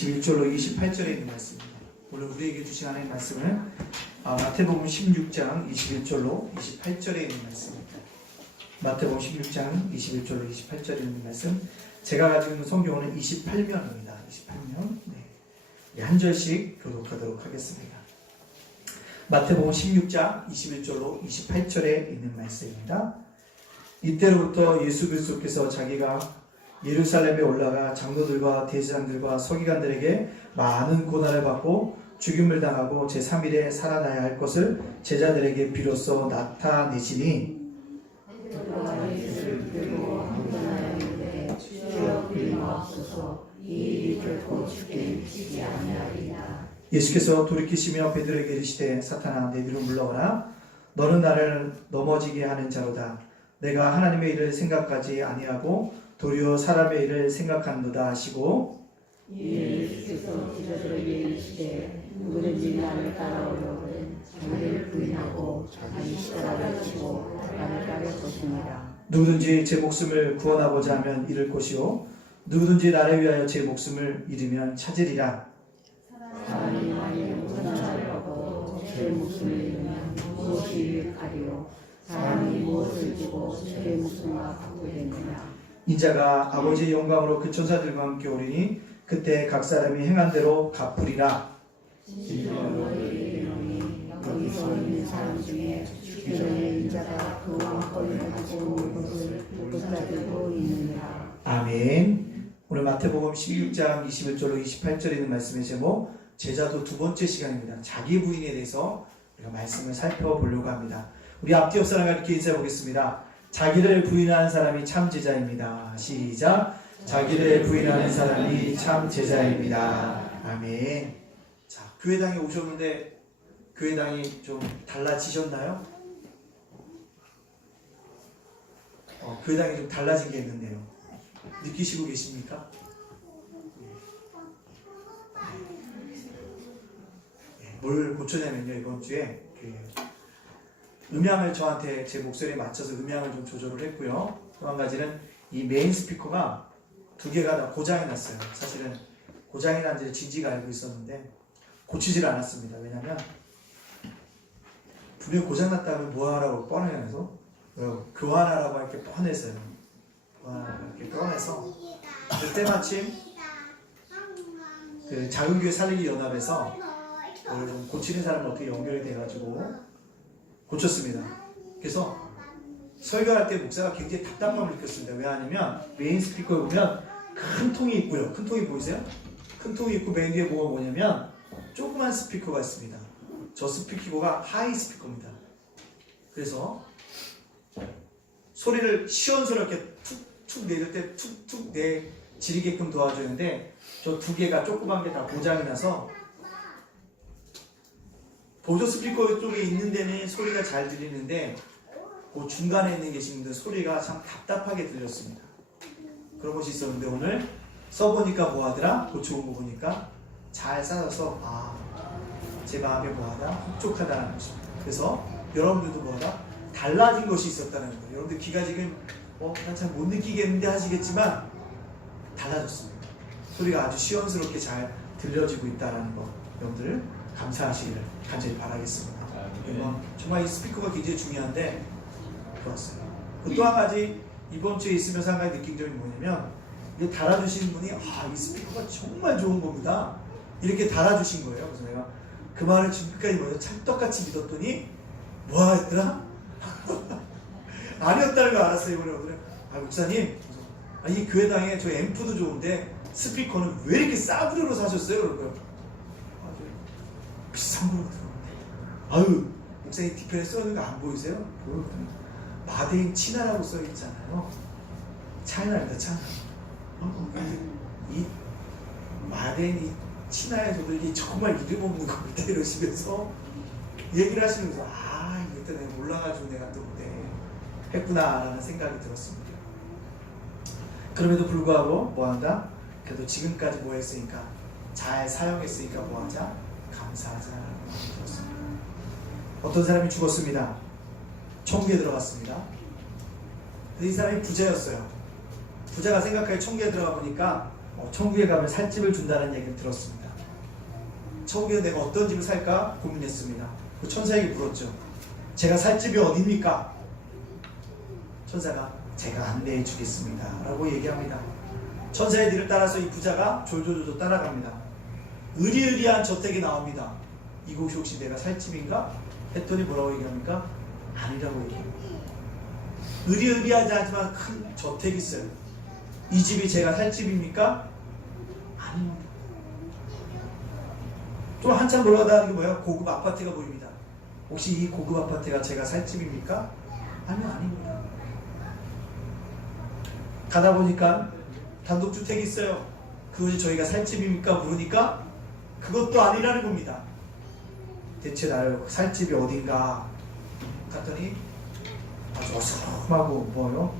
21절로 28절에 있는 말씀입니다. 오늘 우리에게 주신 하나님의 말씀은 마태복음 16장 21절로 28절에 있는 말씀입니다. 마태복음 16장 21절로 28절에 있는 말씀, 제가 가지고 있는 성경은 28면입니다. 28면. 네. 한 절씩 교독하도록 하겠습니다. 마태복음 16장 21절로 28절에 있는 말씀입니다. 이때로부터 예수 그리스도께서 자기가 예루살렘에 올라가 장로들과 대제사장들과 서기관들에게 많은 고난을 받고 죽임을 당하고 제3일에 살아나야 할 것을 제자들에게 비로소 나타내시니 예수께서 돌이키시며 베드로에게 이르시되 사탄아 내 뒤로 물러가라. 너는 나를 넘어지게 하는 자로다. 내가 하나님의 일을 생각하지 아니하고 도리어 사람의 일을 생각하는도다 하시고, 예수께서 제자들에게 이르시되 누구든지 나를 따라오려거든 자기를 부인하고 자기 십자가를 지고 나를 따를 것이니라. 누구든지 제 목숨을 구원하고자 하면 잃을 것이요 누구든지 나를 위하여 제 목숨을 잃으면 찾으리라. 사람이 만일 모든 나를 얻고 제 목숨을 잃으면 무엇이 유익하리요? 사람이 무엇을 주고 제 목숨과 바꾸겠느냐? 인자가 아버지의 영광으로 그 천사들과 함께 오리니 그때 각 사람이 행한 대로 갚으리라. 여기서 있는 사람 중에 죽기 전에 인자가 그 왕권을 가지고 올 것을 붙들고 있느니라. 아멘. 오늘 마태복음 16장 21절로 28절에 있는 말씀의 제목, 제자도 두 번째 시간입니다. 자기 부인에 대해서 우리가 말씀을 살펴보려고 합니다. 우리 앞뒤 옆 사람과 이렇게 인사해 보겠습니다. 자기를 부인하는 사람이 참 제자입니다. 시작. 자기를 부인하는 사람이 참 제자입니다. 아멘. 자, 교회당에 오셨는데 교회당이 좀 달라지셨나요? 교회당이 좀 달라진 게 있는데요. 느끼시고 계십니까? 뭘 고쳤냐면요, 이번 주에 음향을 저한테 제 목소리에 맞춰서 음향을 좀 조절을 했고요. 또 한 가지는 이 메인 스피커가 두 개가 다 고장이 났어요. 사실은 고장이 난지를 진지가 알고 있었는데 고치질 않았습니다. 왜냐면 분명히 고장 났다면 뭐 하라고 뻔해서 교환하라고 할 게 뻔했어요. 교환하라고 이렇게 뻔해서 그때 마침 그 작은교회 살리기 연합에서 그걸 좀 고치는 사람을 어떻게 연결이 돼가지고 고쳤습니다. 그래서 설교할 때 목사가 굉장히 답답함을 느꼈습니다. 왜냐하면 메인 스피커에 보면 큰 통이 있고요. 큰 통이 보이세요? 큰 통이 있고 맨 뒤에 뭐냐면 조그만 스피커가 있습니다. 저 스피커가 하이 스피커입니다. 그래서 소리를 시원스럽게 툭툭 내릴 때 툭툭 내지르게끔 도와주는데 저 두 개가 조그만 게 다 고장이 나서 보조 스피커 쪽에 있는 데는 소리가 잘 들리는데 그 중간에 있는 계신 분들 소리가 참 답답하게 들렸습니다. 그런 것이 있었는데 오늘 써보니까 뭐하더라? 고쳐온 거 보니까 잘 싸져서 제 마음에 뭐하다? 흡족하다는 것입니다. 그래서 여러분들도 뭐하다? 달라진 것이 있었다는 거예요. 여러분들 귀가 지금 난 잘 못 느끼겠는데 하시겠지만 달라졌습니다. 소리가 아주 시원스럽게 잘 들려지고 있다는 거 여러분들 감사하시기를 간절히 바라겠습니다. 정말 이 스피커가 굉장히 중요한데 좋았어요. 또 한 가지 이번 주에 있으면서 한 가지 느낀 점이 뭐냐면 이거 달아주신 분이 이 스피커가 정말 좋은 겁니다. 이렇게 달아주신 거예요. 그래서 내가 그 말을 지금까지 찰떡같이 믿었더니 뭐라 했더라? 아니었다는 걸 알았어요. 이번에 목사님 이 교회당에 저 앰프도 좋은데 스피커는 왜 이렇게 싸구려로 사셨어요? 그러고요. 비싼 걸로 들었는데 목사님 뒤편에 써있는 거 안 보이세요? 보여요. 마데인 치나라고 써있잖아요. 차이나입니다. 차이나. 이 마데인 이 치나에 저도 이게 정말 이름 없는 겁니다. 이러시면서 얘기를 하시면서 이때 내가 몰라가지고 내가 또 그때 했구나 라는 생각이 들었습니다. 그럼에도 불구하고 뭐한다? 그래도 지금까지 뭐 했으니까 잘 사용했으니까 뭐하자? 감사하자라는 말이 들었습니다. 어떤 사람이 죽었습니다. 천국에 들어갔습니다. 이 사람이 부자였어요. 부자가 생각하기에 천국에 들어가 보니까 천국에 가면 살집을 준다는 얘기를 들었습니다. 천국에 내가 어떤 집을 살까 고민했습니다. 그 천사에게 물었죠. 제가 살 집이 어디입니까? 천사가 제가 안내해 주겠습니다 라고 얘기합니다. 천사의 뒤를 따라서 이 부자가 졸졸졸 따라갑니다. 으리으리한 저택이 나옵니다. 이곳이 혹시 내가 살 집인가? 했더니 뭐라고 얘기합니까? 아니라고 얘기합니다. 으리으리하지 않지만 큰 저택이 있어요. 이 집이 제가 살 집입니까? 아닙니다. 좀 한참 올라가다는 게 뭐예요? 고급 아파트가 보입니다. 혹시 이 고급 아파트가 제가 살 집입니까? 아니요, 아닙니다. 가다 보니까 단독주택이 있어요. 그것이 저희가 살 집입니까? 물으니까 그것도 아니라는 겁니다. 대체 나를 살 집이 어딘가 갔더니 아주 어스름하고 뭐요?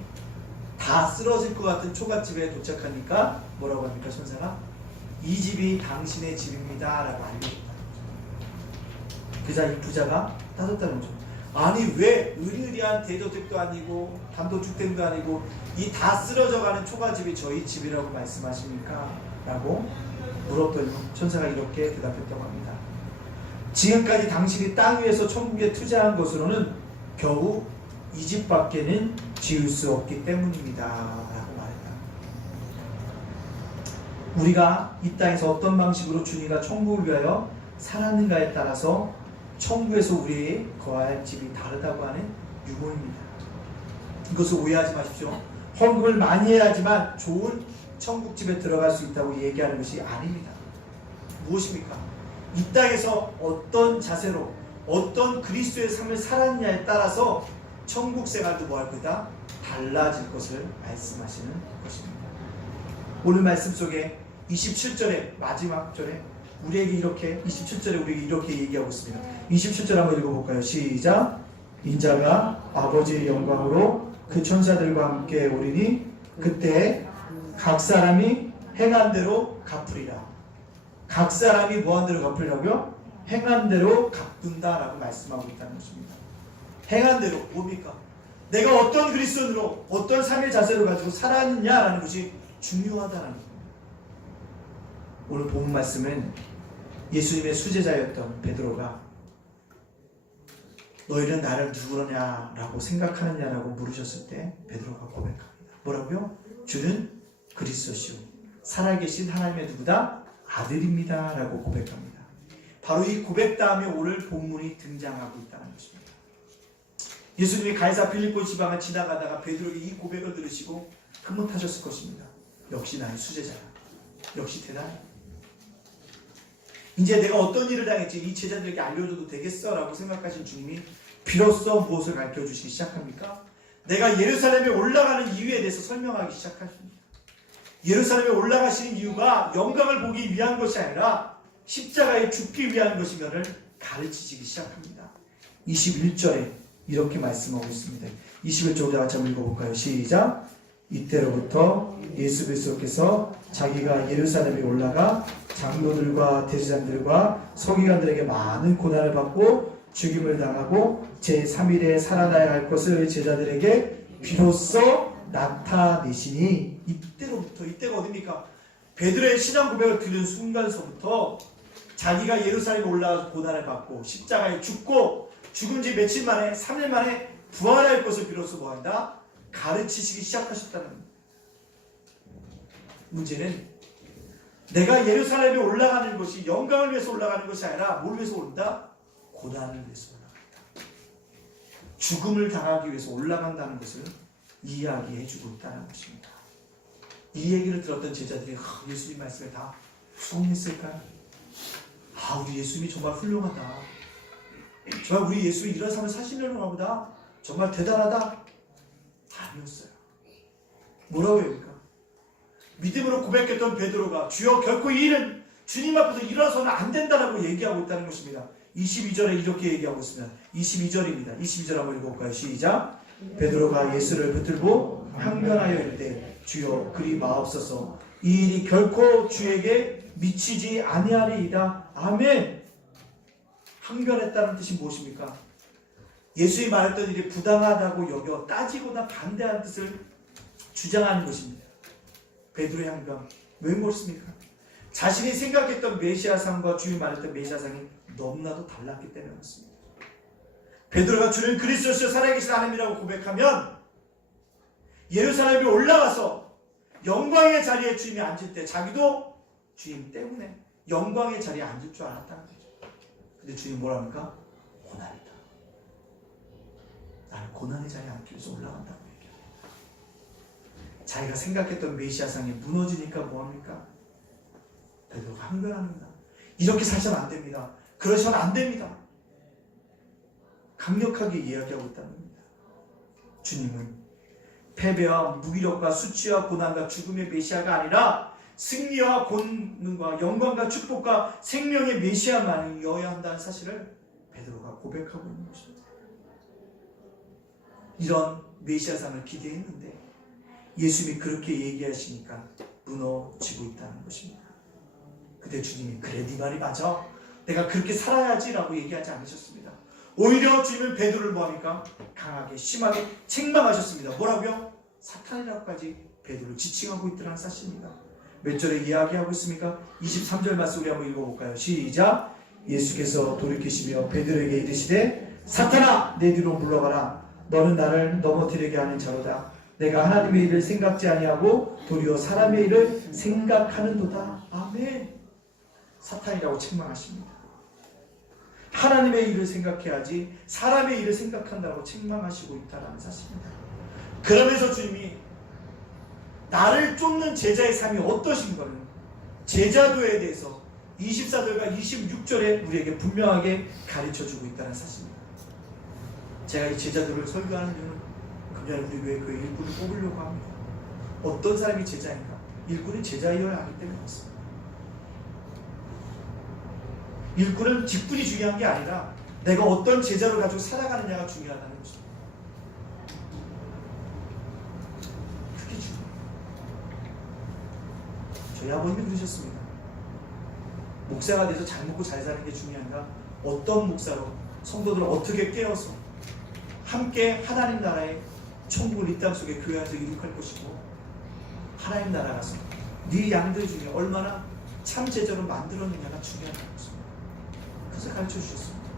다 쓰러질 것 같은 초가집에 도착하니까 뭐라고 합니까? 천사가 이 집이 당신의 집입니다 라고 알려줬다는 거죠. 그자 이 부자가 따졌다는 거죠. 아니 왜 으리으리한 대저택도 아니고 단독주택도 아니고 이 다 쓰러져가는 초가집이 저희 집이라고 말씀하십니까? 라고 물었더니 천사가 이렇게 대답했다고 합니다. 지금까지 당신이 땅 위에서 천국에 투자한 것으로는 겨우 이 집밖에는 지을 수 없기 때문입니다 라고 말했다. 우리가 이 땅에서 어떤 방식으로 주님과 천국을 위하여 살았는가에 따라서 천국에서 우리의 거할 집이 다르다고 하는 유고입니다. 이것을 오해하지 마십시오. 헌금을 많이 해야지만 좋은 천국집에 들어갈 수 있다고 얘기하는 것이 아닙니다. 무엇입니까? 이 땅에서 어떤 자세로 어떤 그리스도의 삶을 살았느냐에 따라서 천국 생활도 뭐할 거다? 달라질 것을 말씀하시는 것입니다. 오늘 말씀 속에 27절의 마지막 절에 우리에게 이렇게 27절에 우리에게 이렇게 얘기하고 있습니다. 27절 한번 읽어볼까요? 시작. 인자가 아버지의 영광으로 그 천사들과 함께 오리니 그때 각 사람이 행한 대로 갚으리라. 각 사람이 뭐한 대로 갚으리라고요? 행한 대로 갚는다라고 말씀하고 있다는 것입니다. 행한 대로 뭡니까? 내가 어떤 그리스도인으로 어떤 삶의 자세를 가지고 살았느냐라는 것이 중요하다는 겁니다. 오늘 본 말씀은 예수님의 수제자였던 베드로가 너희는 나를 누구냐라고 생각하느냐라고 물으셨을 때 베드로가 고백합니다. 뭐라고요? 주는 그리스도시오 살아계신 하나님의 누구다? 아들입니다 라고 고백합니다. 바로 이 고백 다음에 오늘 본문이 등장하고 있다는 것입니다. 예수님이 가이사 빌립보 지방을 지나가다가 베드로에게 이 고백을 들으시고 흐뭇하셨을 것입니다. 역시 나의 수제자야. 역시 대단해. 이제 내가 어떤 일을 당했지 이 제자들에게 알려줘도 되겠어 라고 생각하신 주님이 비로소 무엇을 가르쳐주시기 시작합니까? 내가 예루살렘에 올라가는 이유에 대해서 설명하기 시작하십니다. 예루살렘에 올라가시는 이유가 영광을 보기 위한 것이 아니라 십자가에 죽기 위한 것임을 가르치시기 시작합니다. 21절에 이렇게 말씀하고 있습니다. 21절 우리 같이 한번 읽어볼까요? 시작. 이때로부터 예수 그리스도께서 자기가 예루살렘에 올라가 장로들과 대제사장들과 서기관들에게 많은 고난을 받고 죽임을 당하고 제3일에 살아나야 할 것을 제자들에게 비로소 나타내시니 이때로부터 이때가 어딥니까? 베드로의 신앙 고백을 들은 순간서부터 자기가 예루살렘에 올라가서 고난을 받고 십자가에 죽고 죽은 지 며칠 만에 3일 만에 부활할 것을 비로소 뭐한다? 가르치시기 시작하셨다는 겁니다. 문제는 내가 예루살렘에 올라가는 것이 영광을 위해서 올라가는 것이 아니라 뭘 위해서 온다? 고난을 위해서 올라간다. 죽음을 당하기 위해서 올라간다는 것을 이야기해주고 있다는 것입니다. 이 얘기를 들었던 제자들이 예수님 말씀에 다 수긍했을까요? 우리 예수님이 정말 훌륭하다. 정말 우리 예수님이 이런 삶을 사시려는가 보다. 정말 대단하다. 아니었어요. 뭐라고 합니까? 믿음으로 고백했던 베드로가 주여 결코 이 일은 주님 앞에서 일어서는 안 된다라고 얘기하고 있다는 것입니다. 22절에 이렇게 얘기하고 있습니다. 22절입니다. 22절 한번 읽어볼까요? 시작. 베드로가 예수를 붙들고 항변하여 이르되 주여 그리 마옵소서 이 일이 결코 주에게 미치지 아니하리이다. 아멘. 항변했다는 뜻이 무엇입니까? 예수님이 말했던 일이 부당하다고 여겨 따지거나 반대하는 뜻을 주장하는 것입니다. 베드로의 항변. 왜 그렇습니까? 자신이 생각했던 메시아상과 주님이 말했던 메시아상이 너무나도 달랐기 때문에 그렇습니다. 베드로가 주는 그리스도시요 살아계신 하나님이라고 고백하면 예루살렘에 올라가서 영광의 자리에 주님이 앉을 때 자기도 주님 때문에 영광의 자리에 앉을 줄 알았다는 거죠. 근데 주님 뭐라 합니까? 고난이다. 나는 고난의 자리에 앉기 위해서 올라간다고 얘기합니다. 자기가 생각했던 메시아상이 무너지니까 뭐합니까? 베드로가 항변합니다. 이렇게 사셔는 안 됩니다. 그러셔는 안 됩니다. 강력하게 이야기하고 있다는 겁니다. 주님은 패배와 무기력과 수치와 고난과 죽음의 메시아가 아니라 승리와 권능과 영광과 축복과 생명의 메시아만이어야 한다는 사실을 베드로가 고백하고 있는 것입니다. 이런 메시아상을 기대했는데 예수님이 그렇게 얘기하시니까 무너지고 있다는 것입니다. 근데 주님이 그래 네 말이 맞아. 내가 그렇게 살아야지 라고 얘기하지 않으셨습니다. 오히려 주님은 베드로를 뭐합니까? 강하게 심하게 책망하셨습니다. 뭐라고요? 사탄이라고까지 베드로를 지칭하고 있더라는 사실입니다. 몇 절에 이야기하고 있습니까? 23절 말씀 우리 한번 읽어볼까요? 시작. 예수께서 돌이키시며 베드로에게 이르시되 사탄아 내 뒤로 물러가라. 너는 나를 넘어뜨리게 하는 자로다. 내가 하나님의 일을 생각지 아니하고 도리어 사람의 일을 생각하는도다. 아멘. 사탄이라고 책망하십니다. 하나님의 일을 생각해야지 사람의 일을 생각한다고 책망하시고 있다는 사실입니다. 그러면서 주님이 나를 쫓는 제자의 삶이 어떠신가를 제자도에 대해서 24절과 26절에 우리에게 분명하게 가르쳐주고 있다는 사실입니다. 제가 이 제자도를 설교하는 이유는 그냥 우리 왜 그 일꾼을 뽑으려고 합니다. 어떤 사람이 제자인가? 일꾼은 제자이어야 하기 때문에 그렇습니다. 일꾼은 직분이 중요한 게 아니라 내가 어떤 제자를 가지고 살아가느냐가 중요하다는 것입니다. 그게 중요해요. 저희 아버님이 그러셨습니다. 목사가 돼서 잘 먹고 잘 사는 게 중요한가? 어떤 목사로 성도들을 어떻게 깨워서 함께 하나님 나라의 천국을 이 땅속에 교회 안에서 이룩할 것이고 하나님 나라 가서 네 양들 중에 얼마나 참 제자로 만들었느냐가 중요하다는 것입니다. 그래서 가르쳐 주셨습니다.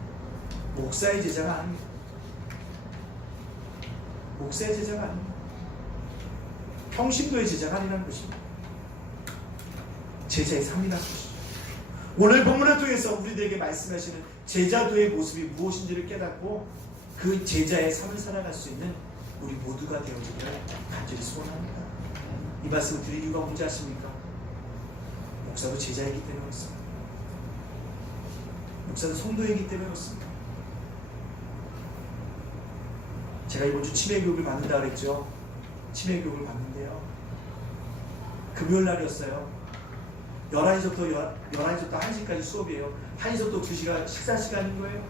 목사의 제자가 아닙니다. 목사의 제자가 아닙니다. 평신도의 제자가 아니라는 것입니다. 제자의 삶이라는 것입니다. 오늘 본문을 통해서 우리들에게 말씀하시는 제자도의 모습이 무엇인지를 깨닫고 그 제자의 삶을 살아갈 수 있는 우리 모두가 되어주기를 간절히 소원합니다. 이 말씀을 드릴 이유가 뭔지 아십니까? 목사도 제자이기 때문에 그렇습니다. 목사도 성도이기 때문에 그렇습니다. 제가 이번 주 치매교육을 받는다 그랬죠. 치매교육을 받는데요. 금요일 날이었어요. 11시부터 1시까지 수업이에요. 1시부터 2시가 식사 시간인 거예요.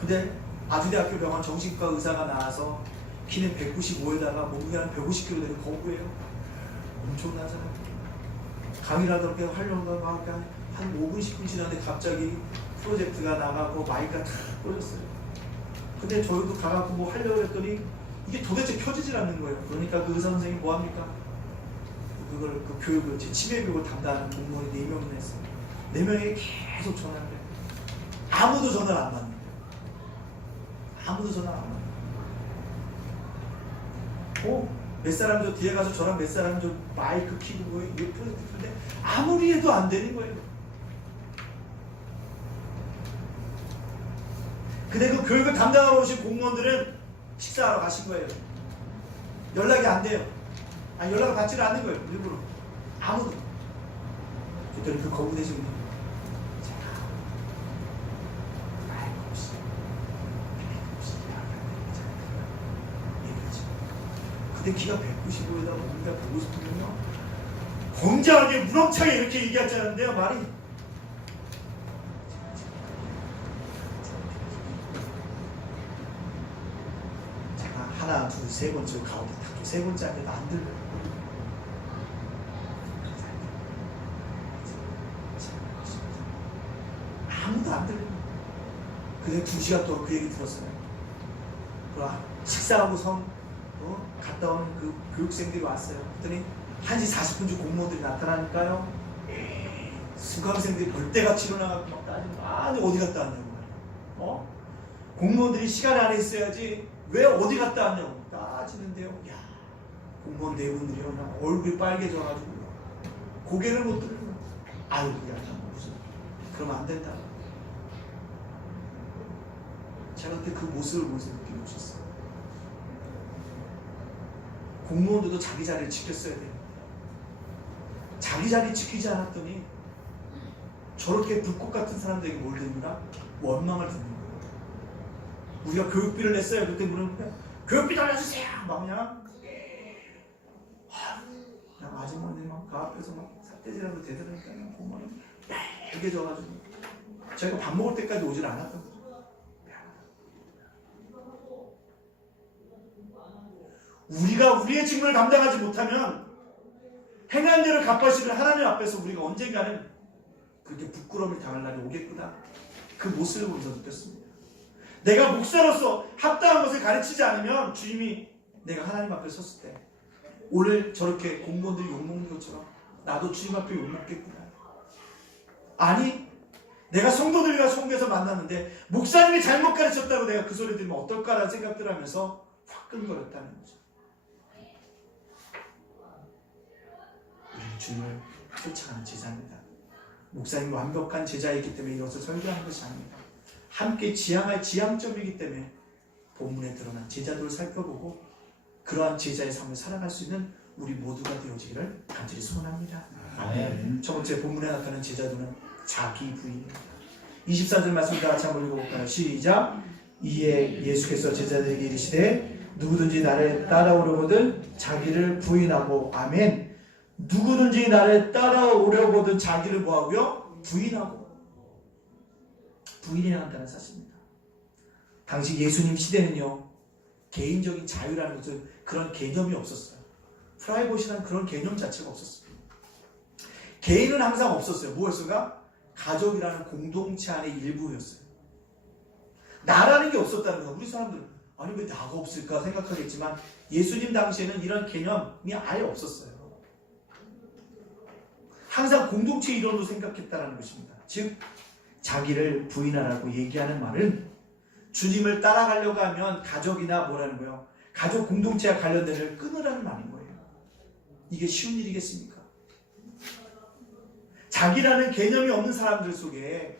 근데 아주대학교 병원 정신과 의사가 나와서 키는 195에다가 몸무게는 150kg 되는 거구예요. 엄청난 사람. 강의를 하다 이렇게 하려고 하고 한 5분 10분 지났는데 갑자기 프로젝트가 나가고 마이크가 다 꺼졌어요. 근데 저희도 가갖고 뭐 하려고 했더니 이게 도대체 켜지질 않는 거예요. 그러니까 그 의사 선생님이 뭐 합니까? 그걸 그 교육을 제 치매 교육을 담당하는 공무원이 4명이나 했어요. 4명에게 계속 전화를 해요. 아무도 전화를 안 받는 거예요. 아무도 전화 안 받는 거예요. 몇 사람 저 뒤에 가서 저랑 몇 사람 저 마이크 키고 뭐 이게 프로젝트인데 아무리 해도 안 되는 거예요. 근데 그 교육을 담당하러 오신 공무원들은 식사하러 가신 거예요. 연락이 안 돼요. 아니 연락을 받지를 않는 거예요. 일부러 아무도. 그랬더니 그 거부되신 분이 제가 마이크 없이 얘기하지. 근데 키가 195에다가 몸무게가 150이면요 굉장하게 무럭차게 이렇게 얘기하자는데요 말이. 제가 하나 둘 세 번째 가운데 딱 세 번째 하면 안 들려요. 아무도 안 들려요. 근데 2시간 동안 그 얘기 들었어요. 식사하고선 갔다 오는 그 교육생들이 왔어요. 그랬더니 1시 40분쯤 공무원들이 나타나니까요. 수강생들이 벌떼같이 일어나가고 막 따지고 아니 어디 갔다 왔냐고. 공무원들이 시간 안에 있어야지 왜 어디 갔다 왔냐고 따지는데요. 야, 공무원 네 분들이요 그냥 얼굴이 빨개져가지고 고개를 못 들고 아유 그게 아니야 무슨 그러면 안 된다. 제가 그때 그 모습을 보면서 느끼고 있었어요. 공무원들도 자기 자리를 지켰어야 돼요. 자기 자리 지키지 않았더니 저렇게 불꽃 같은 사람들에게 뭘 듣느라 원망을 듣는 거예요. 우리가 교육비를 냈어요. 그때 물으면 교육비 달라주세요. 막 그냥 아주머니 막 그 앞에서 막 삿대질하고 대들으니까 그냥 공무원이 빨개져가지고 저희가 밥 먹을 때까지 오질 않았던 거죠. 우리가 우리의 직분을 감당하지 못하면 행한 대로 갚아주는 하나님 앞에서 우리가 언젠가는 그렇게 부끄러움을 당할 날이 오겠구나. 그 모습을 보면서 느꼈습니다. 내가 목사로서 합당한 것을 가르치지 않으면 주님이 내가 하나님 앞에 섰을 때 오늘 저렇게 공무원들이 욕먹는 것처럼 나도 주님 앞에 욕먹겠구나. 아니 내가 성도들과 성교에서 만났는데 목사님이 잘못 가르쳤다고 내가 그 소리 들으면 어떨까라는 생각들 하면서 화끈거렸다는 거죠. 우리는 주님을 쫓아가는 제자입니다. 목사님이 완벽한 제자이기 때문에 이것을 설교하는 것이 아닙니다. 함께 지향할 지향점이기 때문에 본문에 드러난 제자들을 살펴보고 그러한 제자의 삶을 살아갈 수 있는 우리 모두가 되어지기를 간절히 소원합니다. 아멘. 첫 번째 본문에 나타나는 제자들은 자기 부인입니다. 24절 말씀 다 같이 한번 읽어볼까요? 시작. 이에 예수께서 제자들에게 이르시되 누구든지 나를 따라오려거든 자기를 부인하고 아멘. 누구든지 나를 따라오려거든 자기를 뭐하고요? 부인하고. 부인해야 한다는 사실입니다. 당시 예수님 시대는요 개인적인 자유라는 것은 그런 개념이 없었어요. 프라이버시라는 그런 개념 자체가 없었어요. 개인은 항상 없었어요. 무엇인가? 가족이라는 공동체 안의 일부였어요. 나라는 게 없었다는 거예요. 우리 사람들은 아니 왜 나가 없을까 생각하겠지만 예수님 당시에는 이런 개념이 아예 없었어요. 항상 공동체 이론으로 생각했다는 것입니다. 즉 자기를 부인하라고 얘기하는 말은 주님을 따라가려고 하면 가족이나 뭐라는 거예요. 가족 공동체와 관련된 걸 끊으라는 말인 거예요. 이게 쉬운 일이겠습니까? 자기라는 개념이 없는 사람들 속에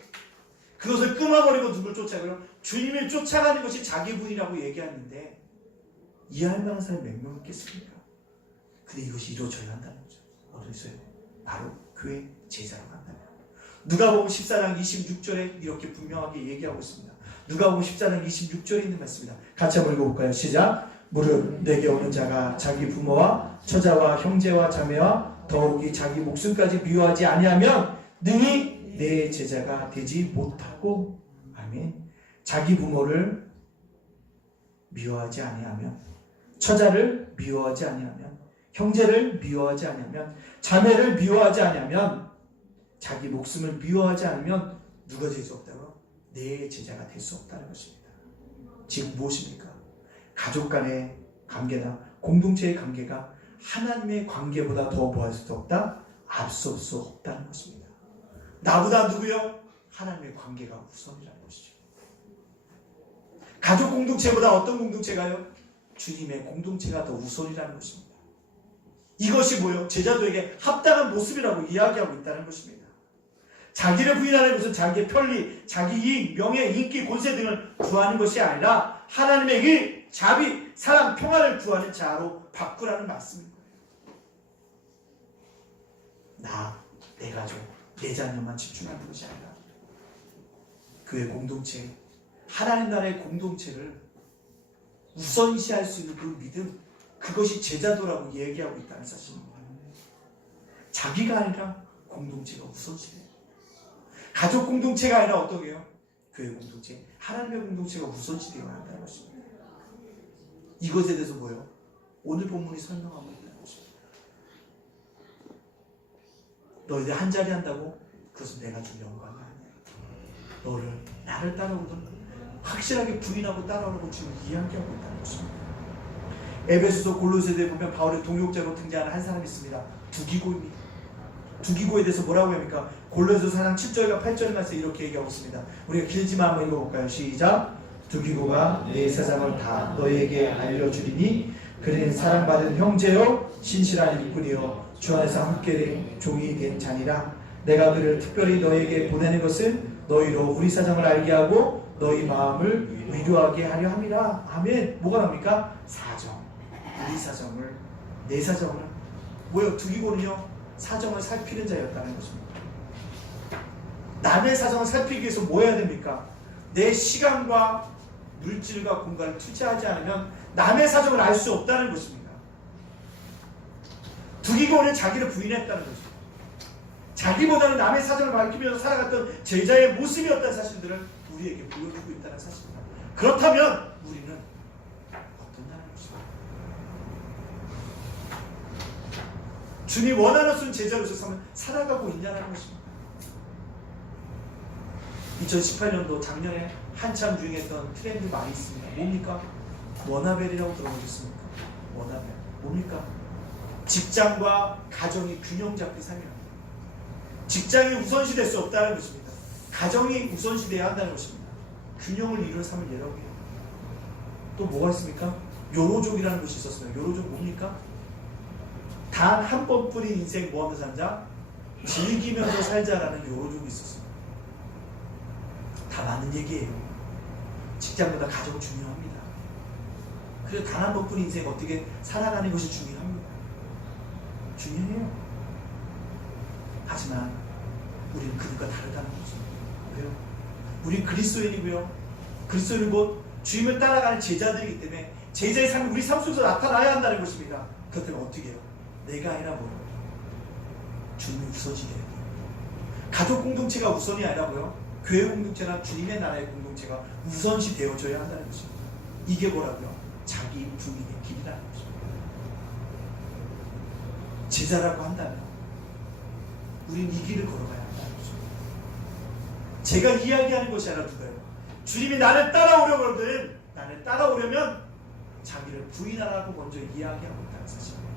그것을 끊어버리고 누굴 쫓아가요? 주님을 쫓아가는 것이 자기 분이라고 얘기하는데 이해할 만한 사람이 몇 명 있겠습니까? 근데 이것이 이루어져야 한다는 거죠. 어디서요? 바로 교회 제자로 간다면. 누가복음 14장 26절에 이렇게 분명하게 얘기하고 있습니다. 누가복음 14장 26절에 있는 말씀입니다. 같이 한번 읽어볼까요? 시작. 무릇 내게 오는 자가 자기 부모와 처자와 형제와 자매와 더욱이 자기 목숨까지 미워하지 아니하면 능히 내 제자가 되지 못하고 아멘. 자기 부모를 미워하지 아니하면 처자를 미워하지 아니하면 형제를 미워하지 아니하면 자매를 미워하지 아니하면 자기 목숨을 미워하지 않으면 누가 될 수 없다고? 내 제자가 될 수 없다는 것입니다. 즉 무엇입니까? 가족 간의 관계나 공동체의 관계가 하나님의 관계보다 더 뭐할 수 없다? 앞설 수 없다는 것입니다. 나보다 누구요? 하나님의 관계가 우선이라는 것이죠. 가족 공동체보다 어떤 공동체가요? 주님의 공동체가 더 우선이라는 것입니다. 이것이 뭐요? 제자도에게 합당한 모습이라고 이야기하고 있다는 것입니다. 자기를 부인하는 것은 자기의 편리, 자기 이익, 명예, 인기, 권세 등을 구하는 것이 아니라 하나님의 일, 자비, 사랑, 평화를 구하는 자로 바꾸라는 말씀인 거예요. 나, 내 가족, 내 자녀만 집중하는 것이 아니라 그의 공동체, 하나님 나라의 공동체를 우선시할 수 있는 그 믿음, 그것이 제자도라고 얘기하고 있다는 사실입니다. 자기가 아니라 공동체가 우선시돼요. 가족 공동체가 아니라 어떤 게요? 교회 공동체, 하나님의 공동체가 우선시되어야 한다는 것입니다. 이것에 대해서 뭐예요? 오늘 본문이 설명하고 있다는 것입니다. 너희들 한 자리 한다고? 그것은 내가 준 영광이 아니야. 나를 따라오든 확실하게 부인하고 따라오라고 지금 이야기하고 있다는 것입니다. 에베소서 골로새서에 보면 바울의 동역자로 등장하는 한 사람이 있습니다. 두기고입니다. 두기고에 대해서 뭐라고 합니까? 골로새서 4장 7절과 8절 말씀 이렇게 얘기하고 있습니다. 우리가 길지만 한번 읽어볼까요? 시작. 두기고가 내 세상을 다 너에게 알려주리니 그는 사랑받은 형제요 신실한 일꾼이요 주 안에서 함께 종이 된 자니라. 내가 그를 특별히 너에게 보내는 것은 너희로 우리 사정을 알게 하고 너희 마음을 위로하게 하려 함이라. 아멘. 뭐가 납니까? 사정. 우리 사정을, 내 사정을. 뭐요? 두기고는요 사정을 살피는 자였다는 것입니다. 남의 사정을 살피기 위해서 뭐 해야 됩니까? 내 시간과 물질과 공간을 투자하지 않으면 남의 사정을 알 수 없다는 것입니다. 두기고는 자기를 부인했다는 것입니다. 자기보다는 남의 사정을 밝히면서 살아갔던 제자의 모습이었다는 사실들을 우리에게 보여주고 있다는 사실입니다. 그렇다면 우리는 어떠냐는 것입니다. 주님 원하는 순 제자로서 살아가고 있냐는 것입니다. 2018년도 작년에 한참 유행했던 트렌드 많이 있습니다. 뭡니까? 워나벨이라고 들어보셨습니까? 워나벨. 뭡니까? 직장과 가정이 균형 잡힌 삶이랍니다. 직장이 우선시 될 수 없다는 것입니다. 가정이 우선시 돼야 한다는 것입니다. 균형을 이루는 삶을 얘라고 해요. 또 뭐가 있습니까? 요로족이라는 것이 있었어요. 요로족 뭡니까? 단 한 번뿐인 인생 뭐하면서 살자? 즐기면서 살자라는 요로족이 있었어요. 다 맞는 얘기예요. 직장보다 가정 중요합니다. 그래서 단 한 번뿐인 인생 어떻게 살아가는 것이 중요합니다. 중요해요. 하지만 우리는 그들과 다르다는 거죠. 왜요? 우리 그리스도인이고요. 그리스도인은 곧 주님을 따라가는 제자들이기 때문에 제자의 삶이 우리 삶 속에서 나타나야 한다는 것입니다. 그것 때문에 어떻게 해요? 내가 아니라 뭐요? 주님이 우선시돼야 돼요. 가족 공동체가 우선이 아니라 뭐요? 교회 공동체나 주님의 나라의 공동체가 우선시 되어져야 한다는 것입니다. 이게 뭐라고요? 자기 부인의 길이라는 것입니다. 제자라고 한다면 우리는 이 길을 걸어가야 한다는 것입니다. 제가 이야기하는 것이 아니라 누가요? 주님이 나를 따라오려거든. 나를 따라오려면 자기를 부인하라고 먼저 이야기하고 있다는 사실입니다.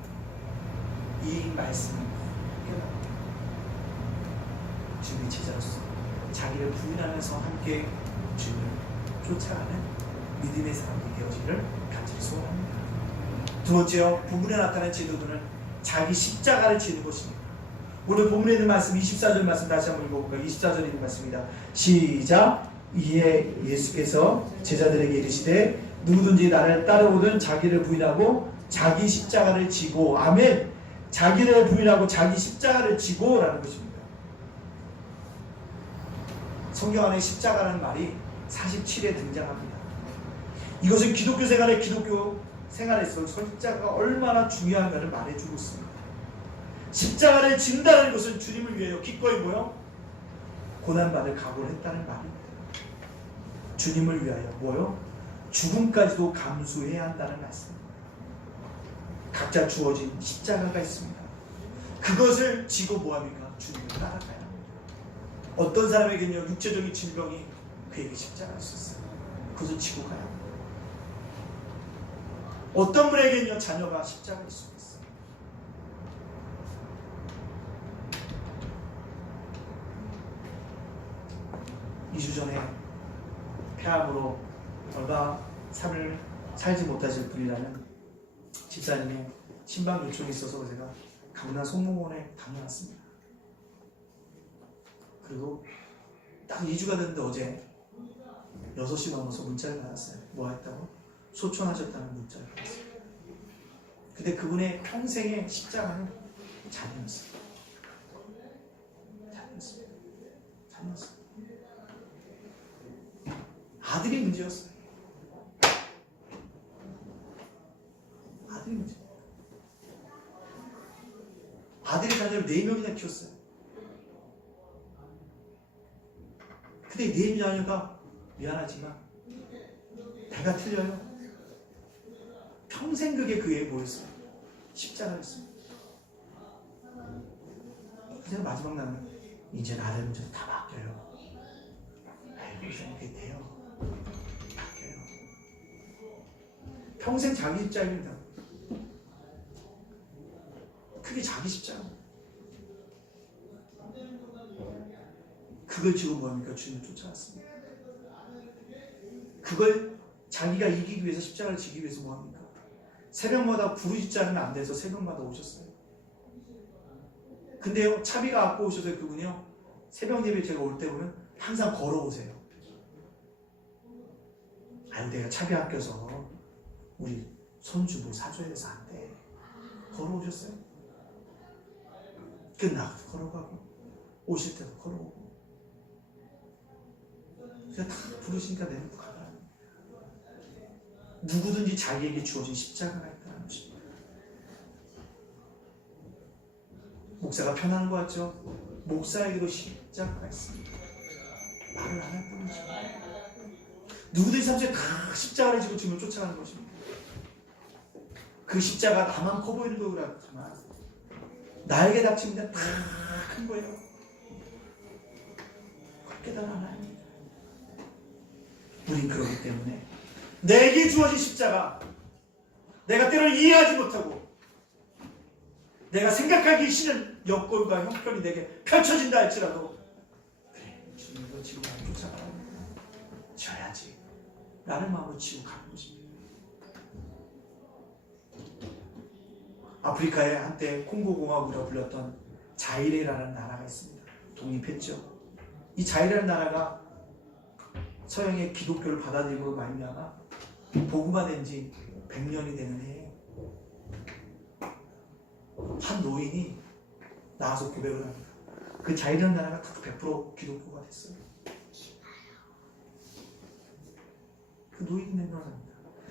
이 말씀은 깨달아요. 주님의 제자로서 자기를 부인하면서 함께 주님을 쫓아가는 믿음의 사람들이 되어지기를 간절히 소원합니다. 두 번째요, 본문에 나타난 제도들은 자기 십자가를 지는 것입니다. 오늘 본문에 있는 말씀 24절 말씀 다시 한번 읽어볼까요? 24절에 있는 말씀입니다. 시작. 이에 예수께서 제자들에게 이르시되 누구든지 나를 따라오든 자기를 부인하고 자기 십자가를 지고, 아멘. 자기를 부인하고 자기 십자가를 지고 라는 것입니다. 성경 안에 십자가라는 말이 47에 등장합니다. 이것은 기독교 생활에서 십자가가 얼마나 중요한가를 말해주고 있습니다. 십자가를 진다는 것은 주님을 위하여 기꺼이 뭐요? 고난받을 각오를 했다는 말입니다. 주님을 위하여 뭐요? 죽음까지도 감수해야 한다는 말씀입니다. 각자 주어진 십자가가 있습니다. 그것을 지고 뭐합니까? 주님을 따라가야 합니다. 어떤 사람에게는요, 육체적인 질병이 그에게 십자가일 수 있어요. 그것을 지고 가야 합니다. 어떤 분에게는요, 자녀가 십자가일 수 있어요. 2주 전에 폐암으로 얼마 삶을 살지 못하실 분이라는 집사님의 신방 요청이 있어서 제가 강남 송문원에 다녀왔습니다. 그리고 딱 2주가 됐는데 어제 6시 넘어서 문자를 받았어요. 뭐 했다고? 소천하셨다는 문자를 받았어요. 근데 그분의 평생의 십자가는 자녀였어요. 자녀였어요. 아들이 문제였어요. 아들이 문제. 아들이 자녀를 4명이나 키웠어요. 근데 4명 자녀가 미안하지만 배가 틀려요. 평생 그게 그에 뭐였어요? 십자가였어요. 그래서 마지막 날은 이제 나를 문제 다 맡겨요. 아이고 그게 돼요. 맡겨요. 평생 자기 십자가입니다. 그게 자기 십자가. 그걸 지고 뭐합니까? 주님을 쫓아왔습니다. 그걸 자기가 이기기 위해서 십자가를 지기 위해서 뭐합니까? 새벽마다 부르짖지 않으면 안 돼서 새벽마다 오셨어요. 근데요, 차비가 앞고 오셔서 그분이요, 새벽 예배 제가 올 때 보면 항상 걸어오세요. 아유, 내가 차비 아껴서 우리 손주 뭐 사줘야 돼서 안 돼. 걸어오셨어요. 끝나고 걸어가고 오실 때도 걸어오고. 그냥 다 부르시니까 내놓고 가라. 누구든지 자기에게 주어진 십자가가 있다는 것입니다. 목사가 편안한 것 같죠? 목사에게도 십자가가 있습니다. 말을 안 할 뿐이죠. 누구든지 삶속에 다 십자가를 지고 주님을 쫓아가는 것입니다. 그 십자가 나만 커 보이는 거 그렇지만 나에게 닥칩니다. 다 큰 거예요. 깨달아 하나님. 우린 그러기 때문에 내게 주어진 십자가, 내가 때로는 이해하지 못하고 내가 생각하기 싫은 역골과 형편이 내게 펼쳐진다 할지라도, 그래, 주님도 지금 나를 쫓아가라. 져야지. 나를 마음으로 지고 가는 것입니다. 아프리카에 한때 콩고공화국이라고 불렸던 자이레라는 나라가 있습니다. 독립했죠. 이 자이레라는 나라가 서양의 기독교를 받아들이고 말미암아 복음화된 지 100년이 되는 해에 한 노인이 나와서 고백을 합니다. 그 자이레라는 나라가 다 100% 기독교가 됐어요. 그 노인이 맹랑합니다.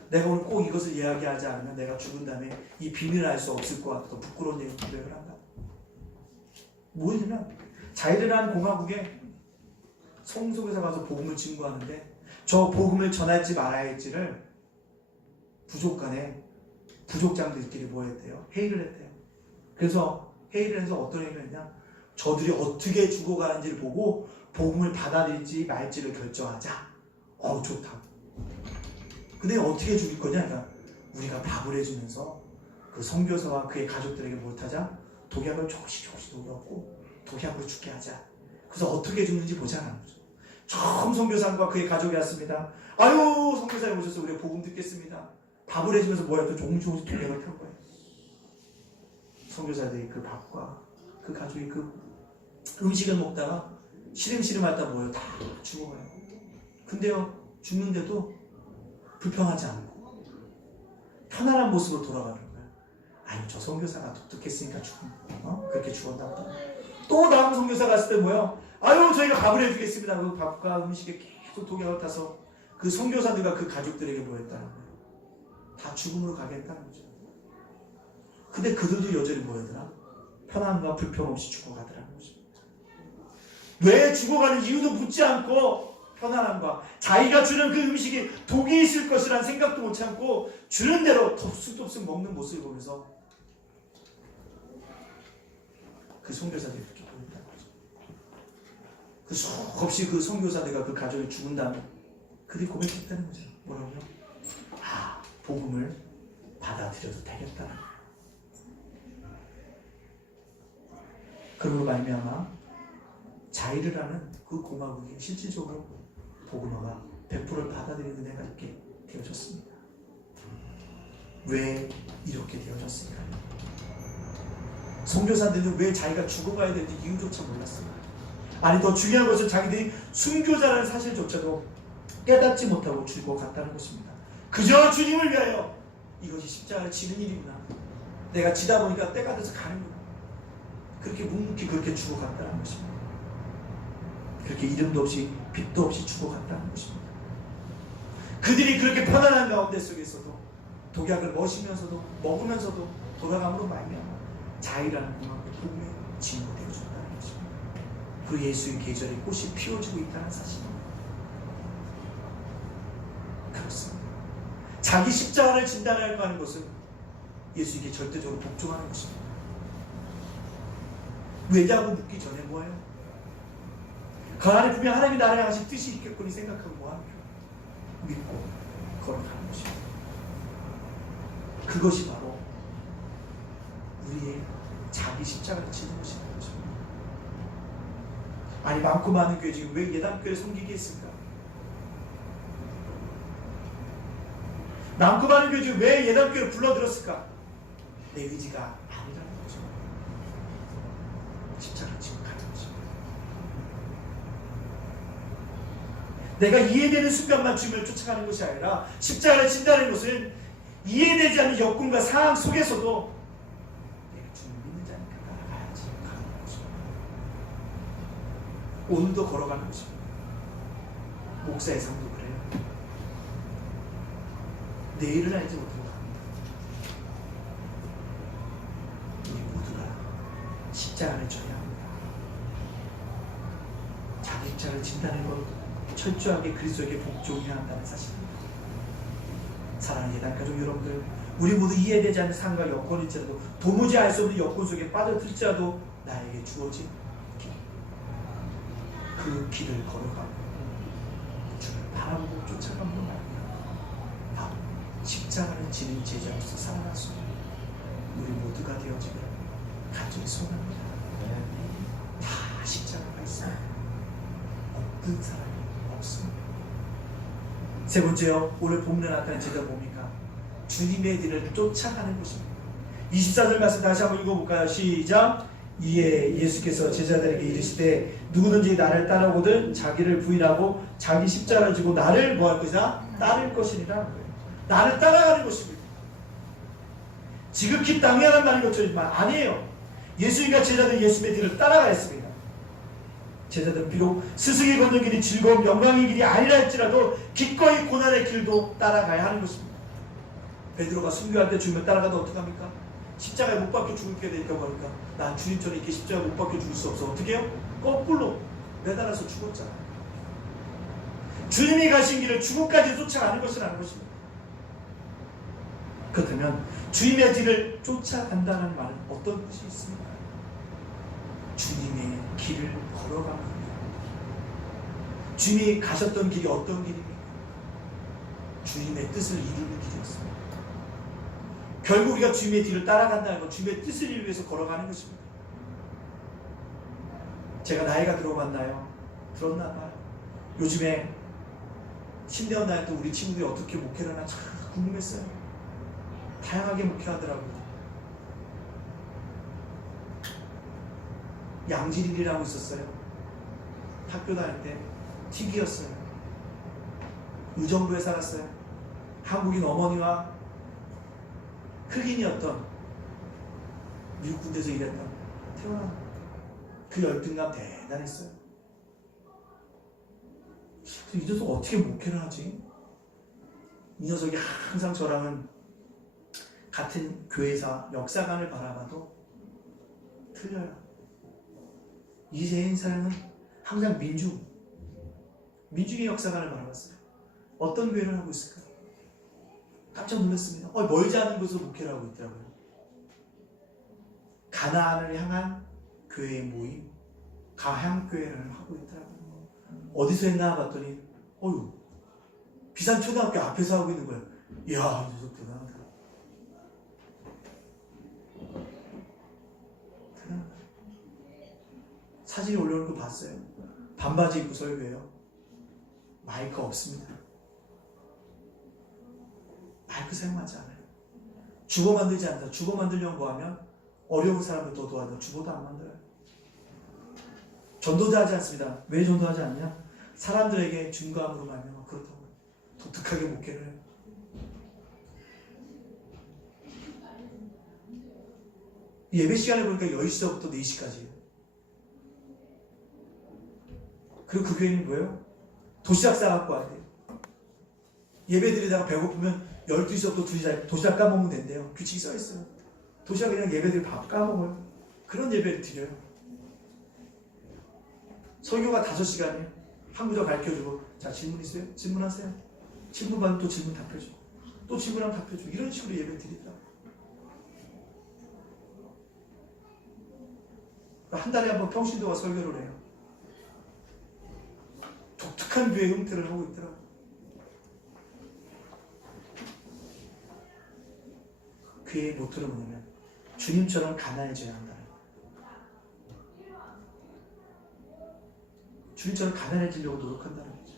내가 오늘 꼭 이것을 이야기하지 않으면 내가 죽은 다음에 이 비밀을 알 수 없을 것 같아서 부끄러운 얘기 고백을 한다. 뭐냐면 자이레라는 공화국에 성속에서 가서 복음을 증거하는데 저 복음을 전할지 말아야 할지를 부족 간에 부족장들끼리 뭐 했대요? 회의를 했대요. 그래서 회의를 해서 어떤 얘기를 했냐? 저들이 어떻게 죽어가는지를 보고 복음을 받아들일지 말지를 결정하자. 좋다. 근데 어떻게 죽일 거냐? 그러니까 우리가 밥을 해주면서 그 선교사와 그의 가족들에게 못하자? 독약을 조금씩 녹였고 독약으로 죽게 하자. 그래서 어떻게 죽는지 보자는 거죠. 처음 선교사님과 그의 가족이 왔습니다. 아유, 선교사님 오셔서 우리가 복음 듣겠습니다. 밥을 해주면서 뭐야? 또 조금씩 독약을 펴는 거예요. 선교사들이 그 밥과 그 가족이 그 음식을 먹다가 시름시름 하다 뭐예요? 다 죽어가요. 근데요, 죽는데도 불평하지 않고 편안한 모습으로 돌아가는 거예요. 아니, 저 선교사가 독특했으니까 그렇게 죽었나 보다. 또 다음 선교사 갔을 때 뭐야? 아유, 저희가 밥을 해주겠습니다. 그 밥과 음식에 계속 독약을 타서 그 선교사들과 그 가족들에게 뭐 했다는 거예요? 다 죽음으로 가겠다는 거죠. 근데 그들도 여전히 뭐였더라? 편안과 불평 없이 죽어가더라는 거죠. 왜 죽어가는 이유도 묻지 않고 편안함과 자기가 주는 그 음식이 독이 있을 것이라는 생각도 못 참고 주는 대로 덥석덥석 먹는 모습을 보면서 그 선교사들이 그렇게 보인다는 거죠. 그 수없이 그 선교사들과 그 가족이 죽은 다음에 그들이 고백했다는 거죠. 뭐라고요? 복음을 받아들여도 되겠다는 거예요. 그러고 말미암아 자이르라는 그 공화국이 실질적으로 복음화가 100%를 받아들이는 은혜가 있게 되어졌습니다. 왜 이렇게 되어졌을까요? 선교사들은 왜 자기가 죽어가야 되는지 이유조차 몰랐어요. 아니, 더 중요한 것은 자기들이 순교자라는 사실조차도 깨닫지 못하고 죽어갔다는 것입니다. 그저 주님을 위하여 이것이 십자가를 지는 일이구나. 내가 지다 보니까 때가 돼서 가는구나. 그렇게 묵묵히 그렇게 죽어갔다는 것입니다. 그렇게 이름도 없이 빛도 없이 죽어갔다는 것입니다. 그들이 그렇게 편안한 가운데 속에서도 독약을 머시면서도 먹으면서도 돌아감으로 말미암아 자이라는 공화국의 복음의 증거가 되어준다는 것입니다. 그 예수의 계절에 꽃이 피워지고 있다는 사실입니다. 그렇습니다. 자기 십자가를 진단하려고 하는 것은 예수에게 절대적으로 복종하는 것입니다. 왜냐고 묻기 전에 뭐예요? 그 안에 분명 하나님이 나를 향하신 뜻이 있겠거니 생각하고 뭐합니까? 믿고 걸어가는 것입니다. 그것이 바로 우리의 자기 십자가를 지는 것이라는 거죠. 아니 많고 많은 교회 지금 왜 예담교회를 섬기게 했을까? 많고 많은 교회 지금 왜 예담교회를 불러들었을까? 내 의지가 아니라는 거죠. 십자가를 지고 가는 거죠. 내가 이해되는 순간만 주님을 쫓아가는 것이 아니라 십자가를 진다는 것은 이해되지 않는 여건과 상황 속에서도 내가 주님을 믿는 자니까 따라가야지 가는 거죠. 오늘도 걸어가는 거죠. 목사의 삶도 그래요. 내일을 알지 못하고 갑니다. 우리 모두가 십자가를 져야 합니다. 자기 십자가를 진다는 것 철저하게 그리스도에게 복종해야 한다는 사실입니다. 사랑하는 예단가족 여러분들, 우리 모두 이해되지 않는 상황과 여건일지라도 도무지 알 수 없는 여건 속에 빠져들지라도 나에게 주어진 길, 그 길을 걸어가고 주를 바라보고 쫓아가는 말입니다. 바로 십자가를 지는 제자로서 살아갈 수 있는 우리 모두가 되어지기를 간절히 소원합니다. 다 십자가가 있어요. 없는 사람이 없습니다. 세 번째요, 오늘 본문에 나타난 제자 뭡니까? 주님의 뒤를 쫓아가는 것입니다. 24절 말씀 다시 한번 읽어볼까요? 시작. 이에 예수께서 제자들에게 이르시되 누구든지 나를 따라오거든 자기를 부인하고 자기 십자가를 지고 나를 뭐 할 것이다? 따를 것이니라. 나를 따라가는 것입니다. 지극히 당연한 말인 것처럼 아니에요. 예수님과 제자들은 예수님의 뒤를 따라가야 했습니다. 제자들은 비록 스승이 걷는 길이 즐거운 영광의 길이 아니라 할지라도 기꺼이 고난의 길도 따라가야 하는 것입니다. 베드로가 순교할 때 주님을 따라가도 어떡합니까? 십자가에 못 박혀 죽게 되니까 뭐니까 난 주님처럼 이렇게 십자가에 못 박혀 죽을 수 없어. 어떻게 해요? 거꾸로 매달아서 죽었잖아요. 주님이 가신 길을 죽음까지 쫓아가는 것이라는 것입니다. 그렇다면 주님의 뒤를 쫓아간다는 말은 어떤 뜻이 있습니까? 주님의 길을 걸어가는 길입니다. 주님이 가셨던 길이 어떤 길입니까? 주님의 뜻을 이루는 길이었습니다. 결국 우리가 주님의 뒤를 따라간다는 건 주님의 뜻을 이루기 위해서 걸어가는 것입니다. 제가 나이가 들어봤나요? 들었나 봐요. 요즘에 신대원 다닐 때 우리 친구들이 어떻게 목회를 하나 참 궁금했어요. 다양하게 목회하더라고요. 양질일이라고 있었어요. 학교 다닐 때 틱이었어요. 의정부에 살았어요. 한국인 어머니와 흑인이었던 미국 군대에서 일했던 태어난 그 열등감 대단했어요. 이 녀석 어떻게 목회를 하지? 이 녀석이 항상 저랑은 같은 교회사 역사관을 바라봐도 틀려요. 이 세 인사는 항상 민중의 역사관을 바라봤어요. 어떤 교회를 하고 있을까? 깜짝 놀랐습니다. 멀지 않은 곳으로 목회를 하고 있더라고요. 가나안을 향한 교회의 모임, 가향교회를 하고 있더라고요. 어디서 했나 봤더니 비산초등학교 앞에서 하고 있는 거예요. 이야, 이 녀석 대단하다. 대단하다. 사진이 올라오는 거 봤어요. 반바지 입고 설교해요. 마이크 없습니다. 마이크 사용하지 않아요. 주보 만들지 않는다. 주보 만들려고 하면 어려운 사람을 더 도와야 주보도 안 만들어요. 전도도 하지 않습니다. 왜 전도하지 않냐? 사람들에게 증거함으로 말미암아 그렇다고 독특하게 목회를 해요. 예배 시간에 보니까 10시부터 4시까지예요. 그리고 그 교회는 뭐예요? 도시락 싸갖고 와야 돼요. 예배 드리다가 배고프면 12시부터 2시 도시락 까먹으면 된대요. 규칙이 써있어요. 도시락 그냥 예배드리 밥 까먹어요. 그런 예배를 드려요. 설교가 5시간이에요. 한 구절 가르쳐주고 자 질문 있어요? 질문하세요. 질문 받으면 또 질문 답해주고 또 질문하면 답해주고 이런 식으로 예배 드린다. 한 달에 한 번 평신도가 설교를 해요. 독특한 교회 형태를 하고 있더라고요. 그의 모토는 뭐냐면 주님처럼 가난해져야 한다는 거예요. 주님처럼 가난해지려고 노력한다는 거죠.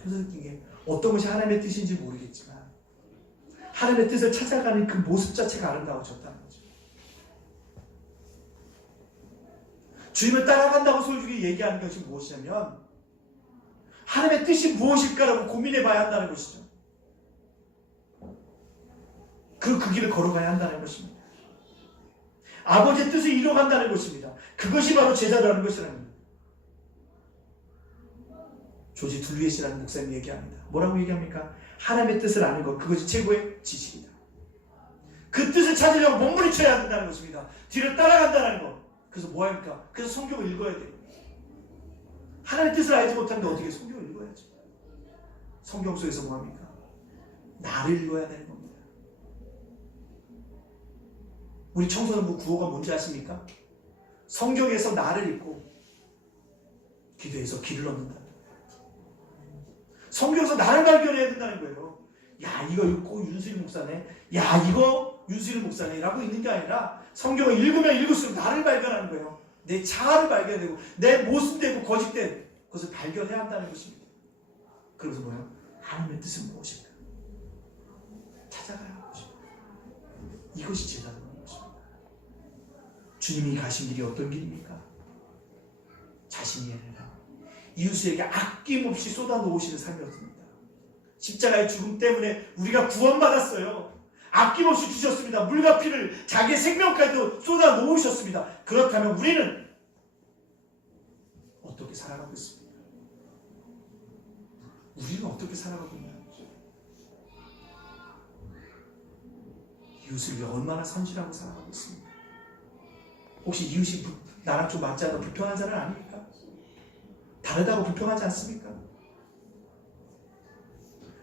그래서 이게 어떤 것이 하나님의 뜻인지 모르겠지만 하나님의 뜻을 찾아가는 그 모습 자체가 아름다워졌다는 거죠. 주님을 따라간다고 솔직히 얘기하는 것이 무엇이냐면 하나님의 뜻이 무엇일까라고 고민해 봐야 한다는 것이죠. 그 길을 걸어가야 한다는 것입니다. 아버지의 뜻을 이뤄간다는 것입니다. 그것이 바로 제자라는 것이라는 겁니다. 조지 둘리엣이라는 목사님이 얘기합니다. 뭐라고 얘기합니까? 하나님의 뜻을 아는 것, 그것이 최고의 지식이다. 그 뜻을 찾으려고 몸부림쳐야 한다는 것입니다. 뒤를 따라간다는 것. 그래서 뭐 합니까? 그래서 성경을 읽어야 돼요. 하나님의 뜻을 알지 못하는데 어떻게 성경을 읽어야죠? 성경 속에서 뭐 합니까? 나를 읽어야 되는 겁니다. 우리 청소년부 구호가 뭔지 아십니까? 성경에서 나를 읽고 기도해서 길을 얻는다. 성경에서 나를 발견해야 된다는 거예요. 야, 이거 꼭 윤수일 목사네. 야, 이거 윤수일 목사네. 라고 있는 게 아니라 성경을 읽으면 읽을수록 나를 발견하는 거예요. 내 자아를 발견되고 내 모습되고 거짓된 것을 발견해야 한다는 것입니다. 그래서 뭐예요? 하나님의 뜻은 무엇일까? 찾아가야 하는 것입니다. 이것이 제자는 것입니다. 주님이 가신 길이 어떤 길입니까? 자신이 아니라 이웃에게 아낌없이 쏟아놓으시는 삶이었습니다. 십자가의 죽음 때문에 우리가 구원받았어요. 아낌없이 주셨습니다. 물과 피를 자기의 생명까지도 쏟아놓으셨습니다. 그렇다면 우리는 어떻게 살아가고 있습니까? 우리는 어떻게 살아가고 있나요? 이웃을 위해 얼마나 선실하고 살아가고 있습니까? 혹시 이웃이 나랑 좀 맞지 않아 불평한 사람 아닙니까? 다르다고 불평하지 않습니까?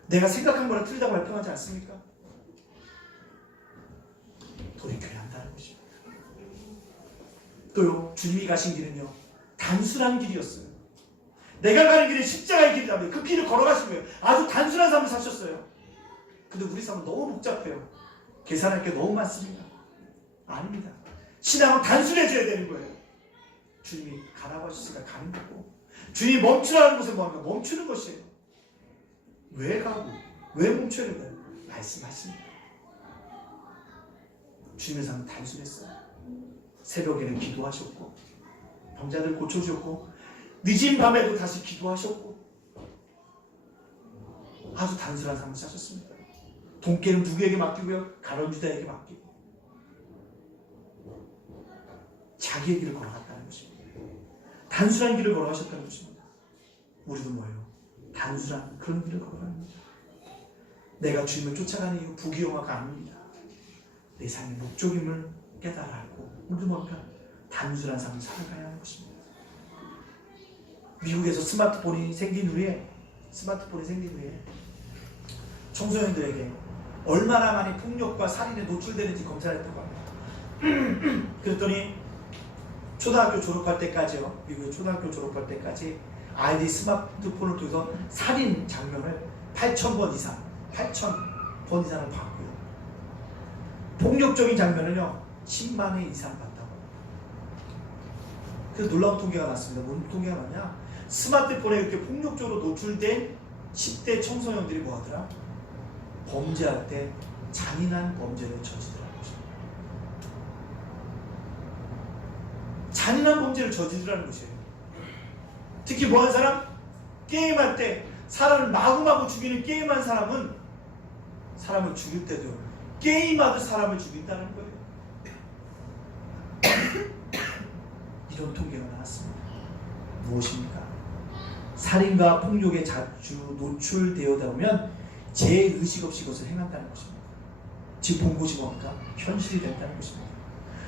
내가 생각한 거랑 틀리다고 발표하지 않습니까? 돌이켜야 한다는 것입니다. 또요, 주님이 가신 길은요, 단순한 길이었어요. 내가 가는 길은 십자가의 길이라며 그 길을 걸어가신 거예요. 아주 단순한 삶을 사셨어요. 근데 우리 삶은 너무 복잡해요. 계산할 게 너무 많습니다. 아닙니다. 신앙은 단순해져야 되는 거예요. 주님이 가라고 하셨으니까 가는 거고, 주님이 멈추라는 것은 뭐합니까? 멈추는 것이에요. 왜 가고 왜 멈춰야 돼요? 말씀하십니다. 주님의 삶은 단순했어요. 새벽에는 기도하셨고 병자들 고쳐주셨고 늦은 밤에도 다시 기도하셨고 아주 단순한 삶을 사셨습니다. 돈깨는 누구에게 맡기고요? 가룟유다에게 맡기고 자기의 길을 걸어갔다는 것입니다. 단순한 길을 걸어가셨다는 것입니다. 우리도 뭐예요? 단순한 그런 길을 걸어가는 겁니다. 내가 주님을 쫓아가는 이유 부귀영화가 아닙니다. 내 삶의 목적임을 깨달아 알고 우리도 뭔가 단순한 삶을 살아가야 하는 것입니다. 미국에서 스마트폰이 생긴 후에 청소년들에게 얼마나 많이 폭력과 살인에 노출되는지 검사했다고 합니다. 그랬더니 초등학교 졸업할 때까지요. 미국의 초등학교 졸업할 때까지 아이들이 스마트폰을 통해서 살인 장면을 8,000번 이상을 봤고요. 폭력적인 장면은요 10만 회 이상 봤다고 합니다. 그래서 놀라운 통계가 났습니다. 뭔 통계가 났냐? 스마트폰에 이렇게 폭력적으로 노출된 10대 청소년들이 뭐하더라? 범죄할 때 잔인한 범죄를 저지르라는 것입니다. 잔인한 범죄를 저지르라는 것이에요. 특히 뭐한 사람? 게임할 때 사람을 마구마구 죽이는 게임한 사람은 사람을 죽일 때도 게임하듯 사람을 죽인다는 거예요. 이런 통계가 나왔습니다. 무엇입니까? 살인과 폭력에 자주 노출되어다 보면 제의식 없이 그것을 행한다는 것입니다. 지금 본 것이 뭡니까? 현실이 된다는 것입니다.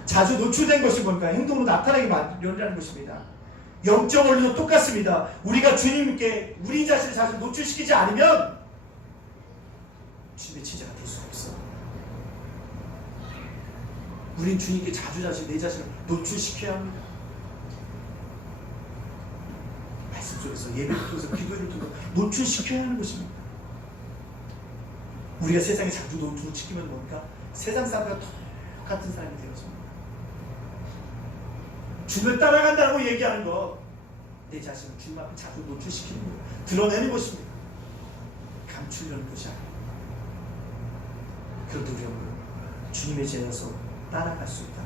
자주 노출된 것이 뭔가 행동으로 나타나게 마련이라는 것입니다. 영적 원리도 똑같습니다. 우리가 주님께 우리 자신을 자주 노출시키지 않으면 주님의 제자가 될 수 없어. 우린 주님께 자주 내 자신을 노출시켜야 합니다. 말씀 속에서 예배를 통해서 기도를 통해서 노출시켜야 하는 것입니다. 우리가 세상에 자주 노출시키면 뭡니까? 세상 사람과 똑같은 사람이 되어집니다. 주님을 따라간다고 얘기하는 것 내 자신을 주님 앞에 자주 노출시키는 거예요. 드러내는 것입니다. 감추려는 것이 아니에요. 그래도 우리가 주님의 제자로서 따라갈 수 있다.